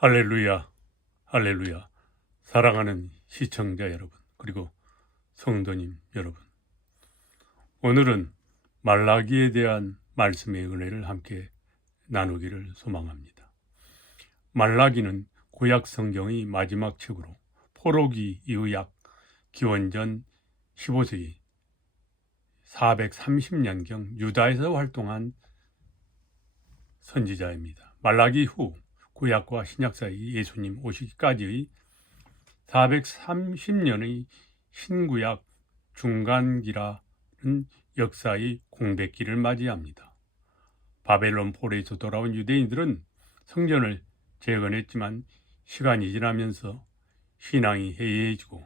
할렐루야, 할렐루야. 사랑하는 시청자 여러분, 그리고 성도님 여러분. 오늘은 말라기에 대한 말씀의 은혜를 함께 나누기를 소망합니다. 말라기는 구약 성경의 마지막 책으로 포로기 이후 약 기원전 15세기 430년경 유다에서 활동한 선지자입니다. 말라기 후 구약과 신약 사이 예수님 오시기까지의 430년의 신구약 중간기라는 역사의 공백기를 맞이합니다. 바벨론 포로에서 돌아온 유대인들은 성전을 재건했지만 시간이 지나면서 신앙이 해이해지고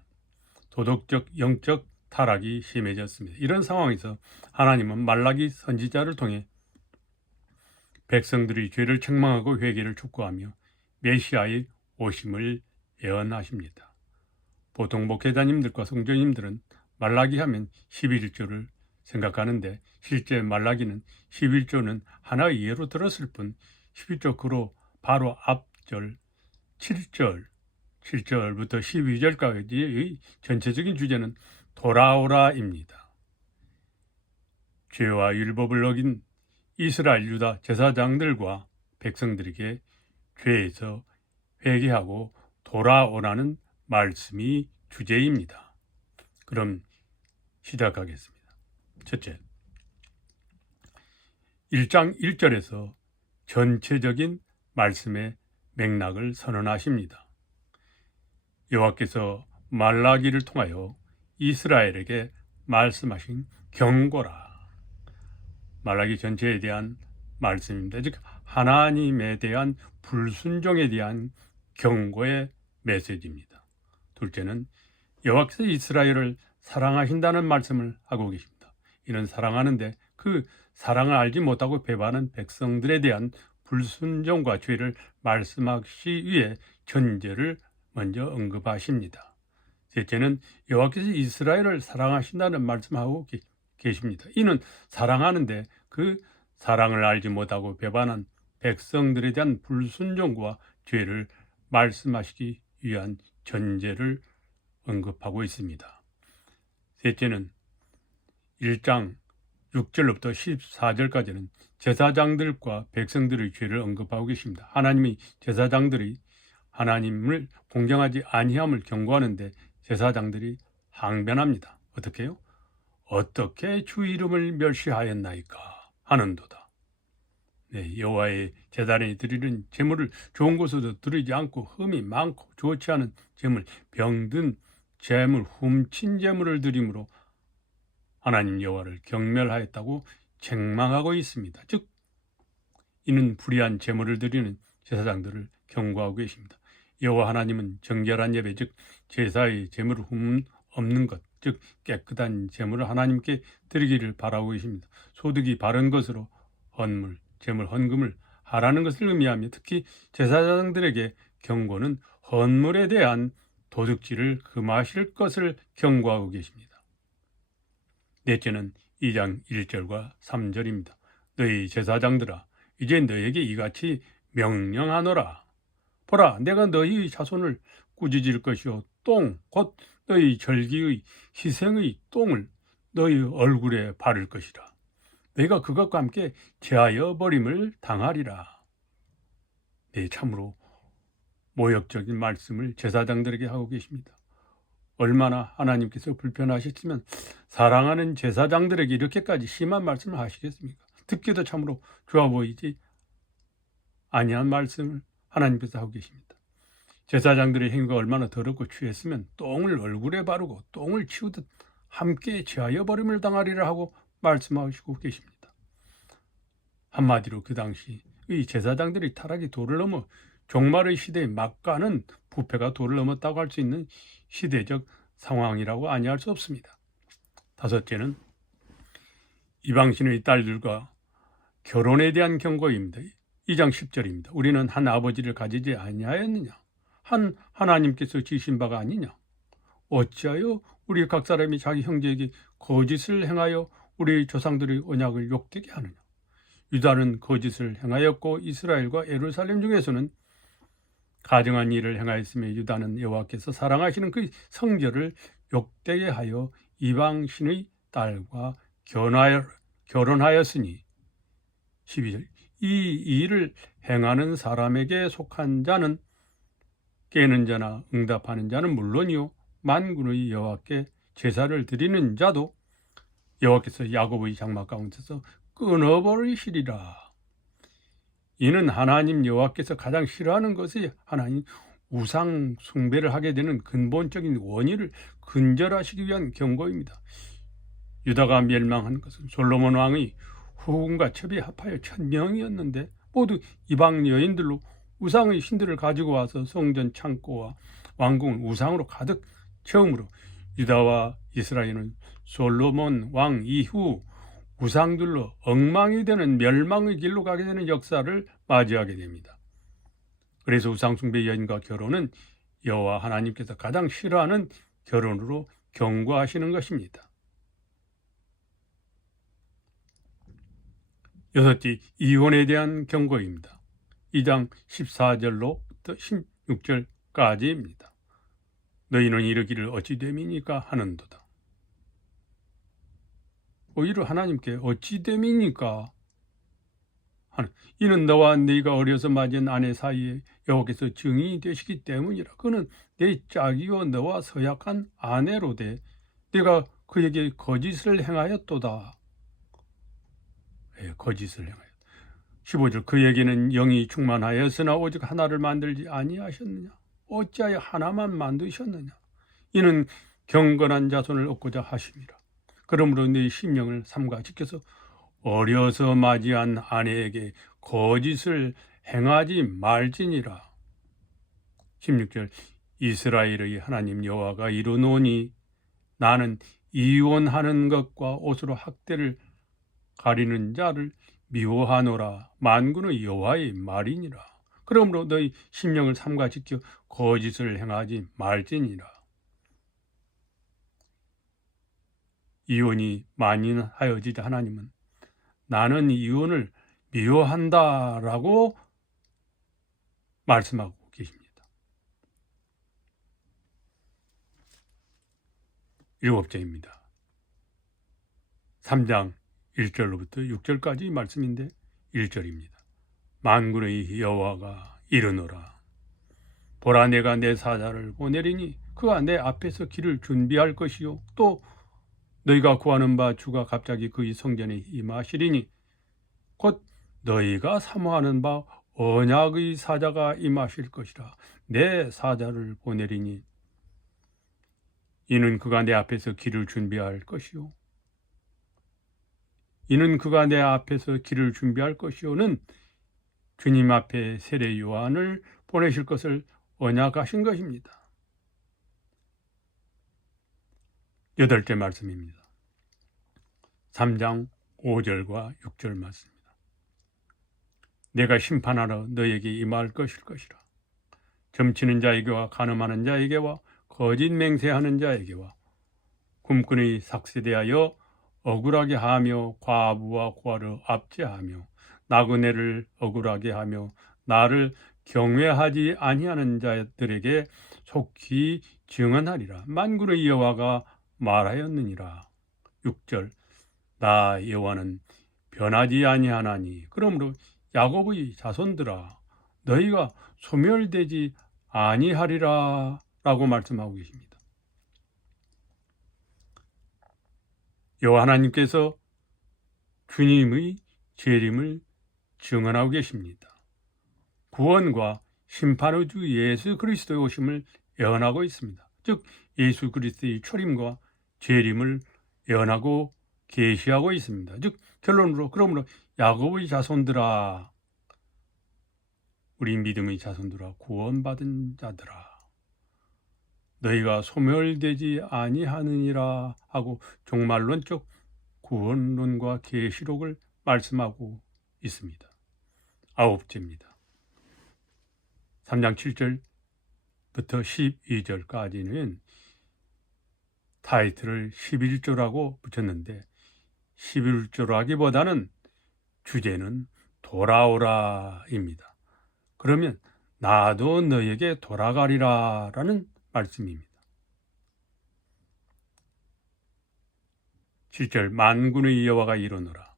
도덕적, 영적 타락이 심해졌습니다. 이런 상황에서 하나님은 말라기 선지자를 통해 백성들이 죄를 책망하고 회개를 촉구하며 메시아의 오심을 예언하십니다. 보통 목회자님들과 성도님들은 말라기 하면 11조를 생각하는데 실제 말라기는 11조는 하나의 예로 들었을 뿐 11조 그로 바로 앞절 7절부터 12절까지의 전체적인 주제는 돌아오라입니다. 죄와 율법을 어긴 이스라엘 유다 제사장들과 백성들에게 죄에서 회개하고 돌아오라는 말씀이 주제입니다. 그럼 시작하겠습니다. 첫째, 1장 1절에서 전체적인 말씀의 맥락을 선언하십니다. 여호와께서 말라기를 통하여 이스라엘에게 말씀하신 경고라. 말라기 전체에 대한 말씀입니다. 즉 하나님에 대한 불순종에 대한 경고의 메시지입니다. 둘째는 여호와께서 이스라엘을 사랑하신다는 말씀을 하고 계십니다. 이는 사랑하는데 그 사랑을 알지 못하고 배반하는 백성들에 대한 불순종과 죄를 말씀하시기 위해 전제를 먼저 언급하십니다. 셋째는 여호와께서 이스라엘을 사랑하신다는 말씀하고 계십니다. 이는 사랑하는데 그 사랑을 알지 못하고 배반한 백성들에 대한 불순종과 죄를 말씀하시기 위한 전제를 언급하고 있습니다. 셋째는 1장 6절부터 14절까지는 제사장들과 백성들의 죄를 언급하고 계십니다. 하나님의 제사장들이 하나님을 공경하지 아니함을 경고하는데 제사장들이 항변합니다. 어떻게 해요? 어떻게 주 이름을 멸시하였나이까 하는도다. 네, 여호와의 제단에 드리는 제물을 좋은 곳에서 드리지 않고 흠이 많고 좋지 않은 제물, 병든 제물, 훔친 제물을 드림으로 하나님 여호와를 경멸하였다고 책망하고 있습니다. 즉 이는 불의한 제물을 드리는 제사장들을 경고하고 계십니다. 여호와 하나님은 정결한 예배, 즉 제사의 제물을 흠 없는 것, 즉 깨끗한 제물을 하나님께 드리기를 바라고 계십니다. 소득이 바른 것으로 헌물, 제물, 헌금을 하라는 것을 의미하며 특히 제사장들에게 경고는 헌물에 대한 도둑질을 금하실 것을 경고하고 계십니다. 넷째는 2장 1절과 3절입니다. 너희 제사장들아, 이제 너에게 이같이 명령하노라. 보라, 내가 너희 자손을 꾸짖을 것이요 똥, 곧 너희 절기의 희생의 똥을 너희 얼굴에 바를 것이라. 너희가 그것과 함께 제하여 버림을 당하리라. 네, 참으로 모욕적인 말씀을 제사장들에게 하고 계십니다. 얼마나 하나님께서 불편하셨으면 사랑하는 제사장들에게 이렇게까지 심한 말씀을 하시겠습니까? 듣기도 참으로 좋아 보이지 아니한 말씀을 하나님께서 하고 계십니다. 제사장들의 행위가 얼마나 더럽고 취했으면 똥을 얼굴에 바르고 똥을 치우듯 함께 제하여 버림을 당하리라 하고 말씀하시고 계십니다. 한마디로 그 당시의 제사장들의 타락이 도를 넘어 종말의 시대에 막가는 부패가 도를 넘었다고 할 수 있는 시대적 상황이라고 아니할 수 없습니다. 다섯째는 이방신의 딸들과 결혼에 대한 경고입니다. 2장 10절입니다. 우리는 한 아버지를 가지지 아니하였느냐? 한 하나님께서 지으신 바가 아니냐? 어찌하여 우리 각 사람이 자기 형제에게 거짓을 행하여 우리 조상들의 언약을 욕되게 하느냐? 유다는 거짓을 행하였고 이스라엘과 예루살렘 중에서는 가증한 일을 행하였으며 유다는 여호와께서 사랑하시는 그 성결을 욕되게 하여 이방신의 딸과 결혼하였으니 12절 이 일을 행하는 사람에게 속한 자는 깨는 자나 응답하는 자는 물론이요 만군의 여호와께 제사를 드리는 자도 여호와께서 야곱의 장막 가운데서 끊어버리시리라. 이는 하나님 여호와께서 가장 싫어하는 것이 하나님 우상 숭배를 하게 되는 근본적인 원인을 근절하시기 위한 경고입니다. 유다가 멸망한 것은 솔로몬 왕의 후궁과 첩이 합하여 1000명이었는데 모두 이방 여인들로 우상의 신들을 가지고 와서 성전 창고와 왕궁을 우상으로 가득 채우므로 유다와 이스라엘은 솔로몬 왕 이후 우상들로 엉망이 되는 멸망의 길로 가게 되는 역사를 맞이하게 됩니다. 그래서 우상숭배 여인과 결혼은 여호와 하나님께서 가장 싫어하는 결혼으로 경고하시는 것입니다. 여섯째, 이혼에 대한 경고입니다. 2장 14절로부터 16절까지입니다. 너희는 이르기를 어찌 됨이니까 하는도다. 오히려 하나님께 어찌 됨이니까 하는 이는 너와 네가 어려서 맞은 아내 사이에 여호와께서 증인이 되시기 때문이라. 그는 내 짝이요 너와 서약한 아내로되 네가 그에게 거짓을 행하였도다. 거짓을 행하였다. 15절 그에게는 영이 충만하였으나 오직 하나를 만들지 아니하셨느냐. 어찌하여 하나만 만드셨느냐. 이는 경건한 자손을 얻고자 하심이라. 그러므로 네 심령을 삼가 지켜서 어려서 맞이한 아내에게 거짓을 행하지 말지니라. 16절 이스라엘의 하나님 여호와가 이르노니 나는 이혼하는 것과 옷으로 학대를 가리는 자를 미워하노라. 만군의 여호와의 말이니라. 그러므로 너희 심령을 삼가 지켜 거짓을 행하지 말지니라. 이혼이 만연하여지자 하나님은 나는 이혼을 미워한다라고 말씀하고 계십니다. 7절입니다. 3장 1절로부터 6절까지 말씀인데 1절입니다. 만군의 여호와가 이르노라. 보라 내가 내 사자를 보내리니 그가 내 앞에서 길을 준비할 것이요 또 너희가 구하는 바 주가 갑자기 그의 성전에 임하시리니 곧 너희가 사모하는 바 언약의 사자가 임하실 것이라. 내 사자를 보내리니 이는 그가 내 앞에서 길을 준비할 것이요 이는 그가 내 앞에서 길을 준비할 것이요는 주님 앞에 세례 요한을 보내실 것을 언약하신 것입니다. 8째 말씀입니다. 3장 5절과 6절 말씀입니다. 내가 심판하러 너에게 임할 것이라. 점치는 자에게와 간음하는 자에게와 거짓 맹세하는 자에게와 꿈꾼의 삭세대하여 억울하게 하며 과부와 고아를 압제하며 나그네를 억울하게 하며 나를 경외하지 아니하는 자들에게 속히 증언하리라. 만군의 여호와가 말하였느니라. 6절 나 여호와는 변하지 아니하나니 그러므로 야곱의 자손들아 너희가 소멸되지 아니하리라 라고 말씀하고 계십니다. 여호와 하나님께서 주님의 재림을 증언하고 계십니다. 구원과 심판의 주 예수 그리스도의 오심을 예언하고 있습니다. 즉 예수 그리스도의 초림과 재림을 예언하고 계시하고 있습니다. 즉 결론으로 그러므로 야곱의 자손들아 우리 믿음의 자손들아 구원받은 자들아 너희가 소멸되지 아니하느니라 하고 종말론적 구원론과 계시록을 말씀하고 있습니다. 9제입니다. 3장 7절부터 12절까지는 타이틀을 11조라고 붙였는데 11조라기보다는 주제는 돌아오라입니다. 그러면 나도 너에게 돌아가리라 라는 말씀입니다. 7절 만군의 여호와가 이르노라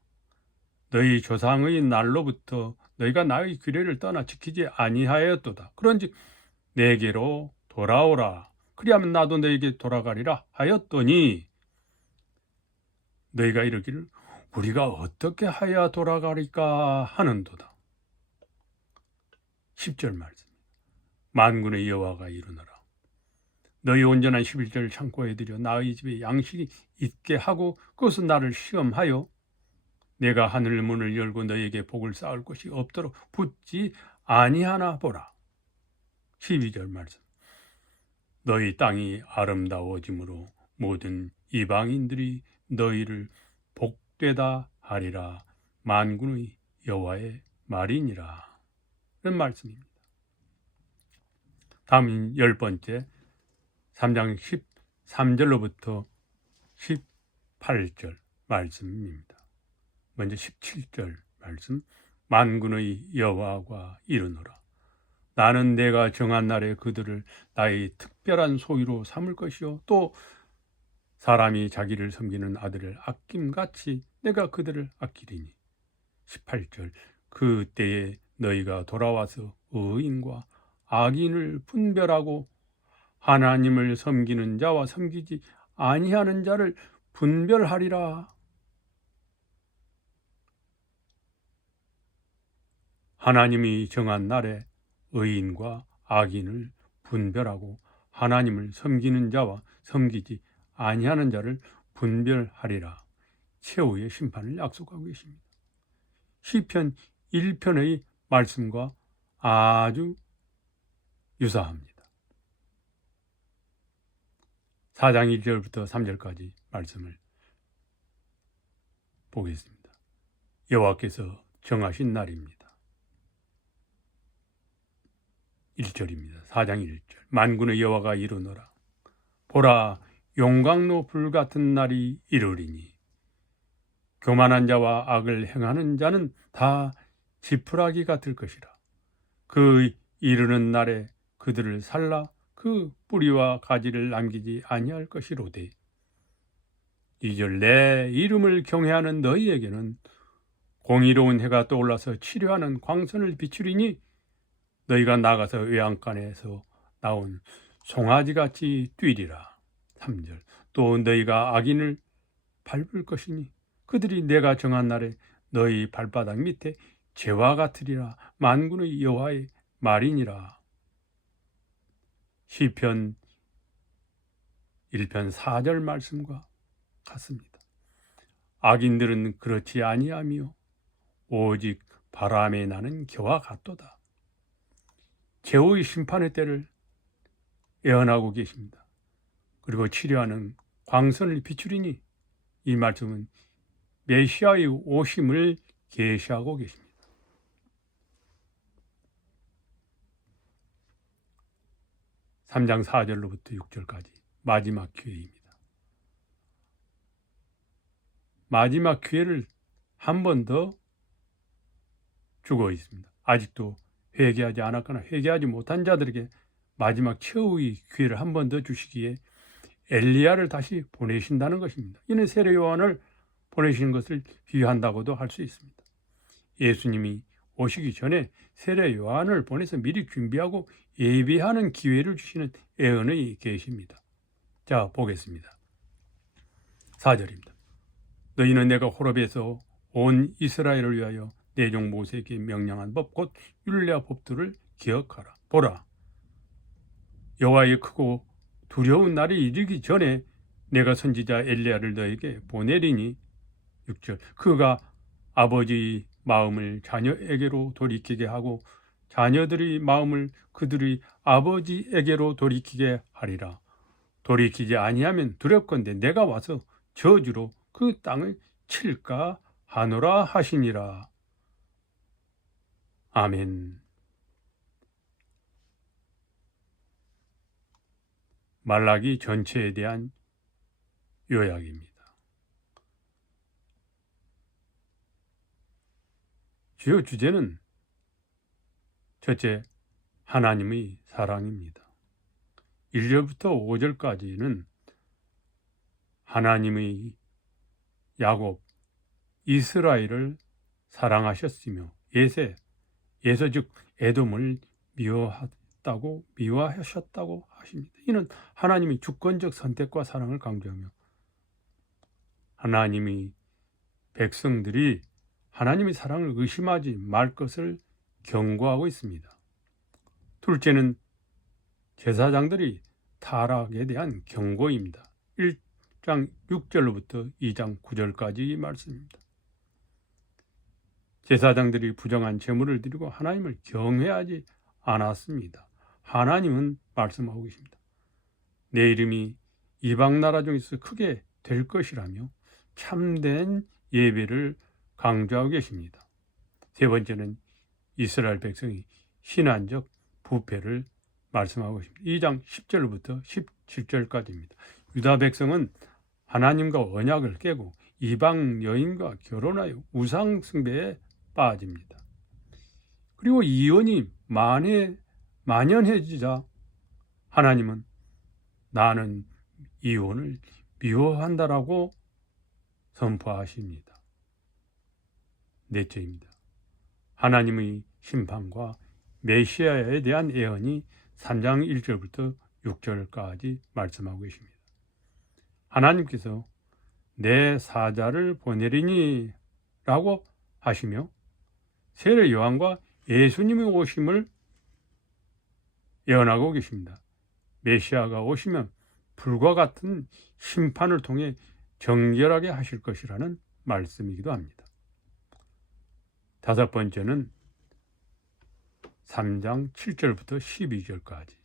너희 조상의 날로부터 너희가 나의 규례를 떠나 지키지 아니하였도다. 그런즉 내게로 돌아오라. 그리하면 나도 너에게 돌아가리라 하였더니 너희가 이르기를 우리가 어떻게 하여 돌아가리까 하는도다. 10절 말씀 만군의 여호와가 이르노라 너희 온전한 11절 창고에 들여 나의 집에 양식이 있게 하고 그것은 나를 시험하여 내가 하늘 문을 열고 너에게 복을 쌓을 것이 없도록 붙지 아니하나 보라. 12절 말씀 너희 땅이 아름다워짐으로 모든 이방인들이 너희를 복되다 하리라 만군의 여호와의 말이니라. 이런 말씀입니다. 다음은 10번째 3장 13절로부터 18절 말씀입니다. 먼저 17절 말씀 만군의 여호와가 이르노라 나는 내가 정한 날에 그들을 나의 특별한 소유로 삼을 것이요 또 사람이 자기를 섬기는 아들을 아낌같이 내가 그들을 아끼리니 18절 그때에 너희가 돌아와서 의인과 악인을 분별하고 하나님을 섬기는 자와 섬기지 아니하는 자를 분별하리라. 하나님이 정한 날에 의인과 악인을 분별하고 하나님을 섬기는 자와 섬기지 아니하는 자를 분별하리라. 최후의 심판을 약속하고 계십니다. 시편 1편의 말씀과 아주 유사합니다. 4장 1절부터 3절까지 말씀을 보겠습니다. 여호와께서 정하신 날입니다. 1절입니다. 4장 1절 만군의 여호와가 이르노라 보라 용광로 불같은 날이 이르리니 교만한 자와 악을 행하는 자는 다 지푸라기 같을 것이라. 그 이르는 날에 그들을 살라 그 뿌리와 가지를 남기지 아니할 것이로되 2절 내 이름을 경외하는 너희에게는 공의로운 해가 떠올라서 치료하는 광선을 비추리니 너희가 나가서 외양간에서 나온 송아지같이 뛰리라. 3절 또 너희가 악인을 밟을 것이니 그들이 내가 정한 날에 너희 발바닥 밑에 재와 같으리라. 만군의 여호와의 말이니라. 시편 1편 4절 말씀과 같습니다. 악인들은 그렇지 아니하며 오직 바람에 나는 겨와 같도다. 제호의 심판의 때를 예언하고 계십니다. 그리고 치료하는 광선을 비추리니 이 말씀은 메시아의 오심을 계시하고 계십니다. 3장 4절로부터 6절까지 마지막 기회입니다. 마지막 기회를 한 번 더 주고 있습니다. 아직도 회개하지 않았거나 회개하지 못한 자들에게 마지막 최후의 기회를 한 번 더 주시기에 엘리야를 다시 보내신다는 것입니다. 이는 세례 요한을 보내신 것을 비유한다고도 할 수 있습니다. 예수님이 오시기 전에 세례 요한을 보내서 미리 준비하고 예비하는 기회를 주시는 예언의 계시입니다. 자, 보겠습니다. 4절입니다. 너희는 내가 호렙에서 온 이스라엘을 위하여 내 종 모세에게 명령한 법 곧 율례와 법도를 기억하라. 보라, 여호와의 크고 두려운 날이 이르기 전에 내가 선지자 엘리야를 너에게 보내리니 6절 그가 아버지의 마음을 자녀에게로 돌이키게 하고 자녀들의 마음을 그들의 아버지에게로 돌이키게 하리라. 돌이키지 아니하면 두렵건대 내가 와서 저주로 그 땅을 칠까 하노라 하시니라. 아멘. 말라기 전체에 대한 요약입니다. 주요 주제는 첫째, 하나님의 사랑입니다. 1절부터 5절까지는 하나님의 야곱, 이스라엘을 사랑하셨으며 예서 즉 에돔을 미워하셨다고 하십니다. 이는 하나님의 주권적 선택과 사랑을 강조하며 하나님의 백성들이 하나님의 사랑을 의심하지 말 것을 경고하고 있습니다. 둘째는 제사장들이 타락에 대한 경고입니다. 1장 6절로부터 2장 9절까지 말씀입니다. 제사장들이 부정한 제물을 드리고 하나님을 경외하지 않았습니다. 하나님은 말씀하고 계십니다. 내 이름이 이방 나라 중에서 크게 될 것이라며 참된 예배를 강조하고 계십니다. 세 번째는 이스라엘 백성이 신앙적 부패를 말씀하고 있습니다. 2장 10절부터 17절까지입니다. 유다 백성은 하나님과 언약을 깨고 이방 여인과 결혼하여 우상 숭배에 빠집니다. 그리고 이혼이 만연해지자 하나님은 나는 이혼을 미워한다라고 선포하십니다. 넷째입니다. 하나님의 심판과 메시아에 대한 예언이 3장 1절부터 6절까지 말씀하고 계십니다. 하나님께서 내 사자를 보내리니 라고 하시며 세례 요한과 예수님의 오심을 예언하고 계십니다. 메시아가 오시면 불과 같은 심판을 통해 정결하게 하실 것이라는 말씀이기도 합니다. 다섯 번째는 3장 7절부터 12절까지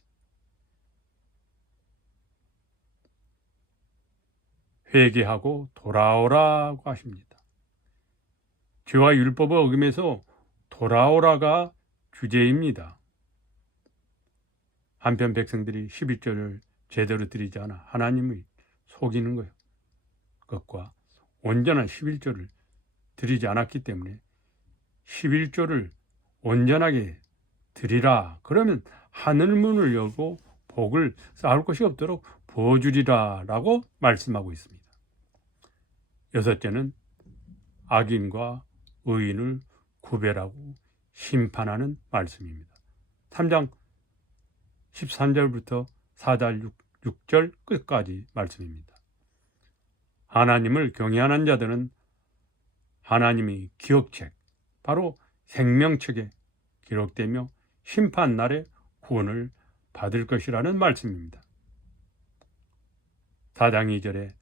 회개하고 돌아오라고 하십니다. 죄와 율법을 어기면서 돌아오라가 주제입니다. 한편 백성들이 11절을 제대로 드리지 않아 하나님을 속이는 것과 온전한 11조를 드리지 않았기 때문에 11조를 온전하게 드리라. 그러면 하늘문을 열고 복을 쌓을 것이 없도록 부어주리라 라고 말씀하고 있습니다. 여섯째는 악인과 의인을 구별하고 심판하는 말씀입니다. 3장 13절부터 4장 6절 끝까지 말씀입니다. 하나님을 경외하는 자들은 하나님의 기억책, 바로 생명책에 기록되며 심판날에 구원을 받을 것이라는 말씀입니다. 4장 2절에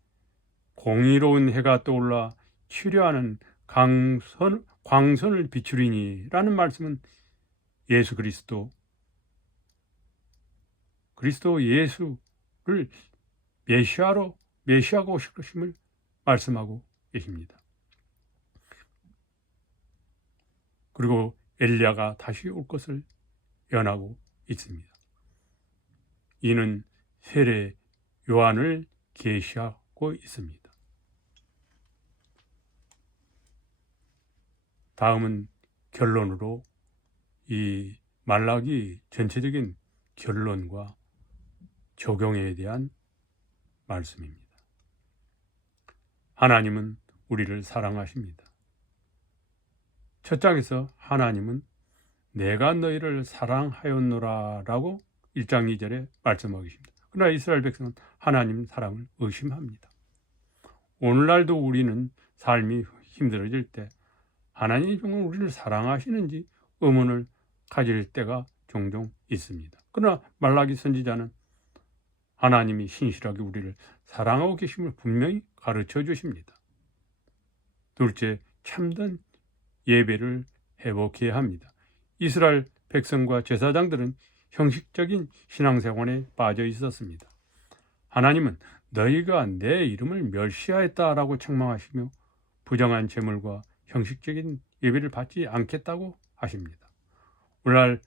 공의로운 해가 떠올라 치료하는 광선을 비추리니 라는 말씀은 예수 그리스도 예수를 메시아가 오실 것임을 말씀하고 계십니다. 그리고 엘리야가 다시 올 것을 예언하고 있습니다. 이는 세례 요한을 계시하고 있습니다. 다음은 결론으로 이 말라기 전체적인 결론과 적용에 대한 말씀입니다. 하나님은 우리를 사랑하십니다. 첫 장에서 하나님은 내가 너희를 사랑하였노라 라고 1장 2절에 말씀하고 계십니다. 그러나 이스라엘 백성은 하나님 사랑을 의심합니다. 오늘날도 우리는 삶이 힘들어질 때 하나님이 정말 우리를 사랑하시는지 의문을 가질 때가 종종 있습니다. 그러나 말라기 선지자는 하나님이 신실하게 우리를 사랑하고 계심을 분명히 가르쳐 주십니다. 둘째, 참된 예배를 회복해야 합니다. 이스라엘 백성과 제사장들은 형식적인 신앙생활에 빠져 있었습니다. 하나님은 너희가 내 이름을 멸시하였다라고 책망하시며 부정한 제물과 형식적인 예배를 받지 않겠다고 하십니다. 오늘날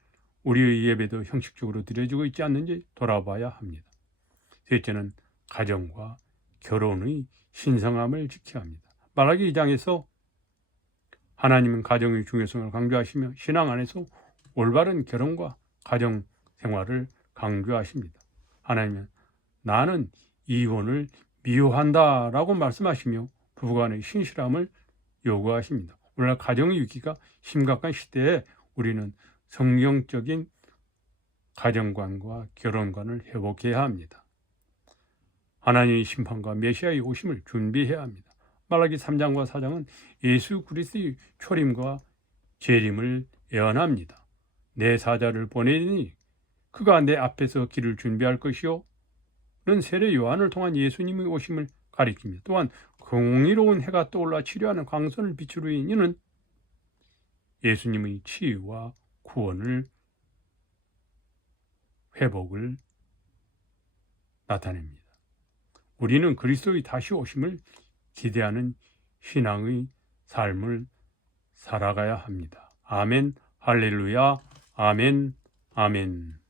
우리의 예배도 형식적으로 드려지고 있지 않는지 돌아봐야 합니다. 셋째는 가정과 결혼의 신성함을 지켜야 합니다. 말라기 2장에서 하나님은 가정의 중요성을 강조하시며 신앙 안에서 올바른 결혼과 가정 생활을 강조하십니다. 하나님은 나는 이혼을 미워한다라고 말씀하시며 부부간의 신실함을 요구하십니다. 오늘날 가정 위기가 심각한 시대에 우리는 성경적인 가정관과 결혼관을 회복해야 합니다. 하나님의 심판과 메시아의 오심을 준비해야 합니다. 말라기 3장과 4장은 예수 그리스도의 초림과 재림을 예언합니다. 내 사자를 보내니 그가 내 앞에서 길을 준비할 것이요 는 세례 요한을 통한 예수님의 오심을 가리킵니다. 또한 공의로운 해가 떠올라 치료하는 광선을 비추려 이는 예수님의 치유와 구원을 회복을 나타냅니다. 우리는 그리스도의 다시 오심을 기대하는 신앙의 삶을 살아가야 합니다. 아멘, 할렐루야, 아멘, 아멘.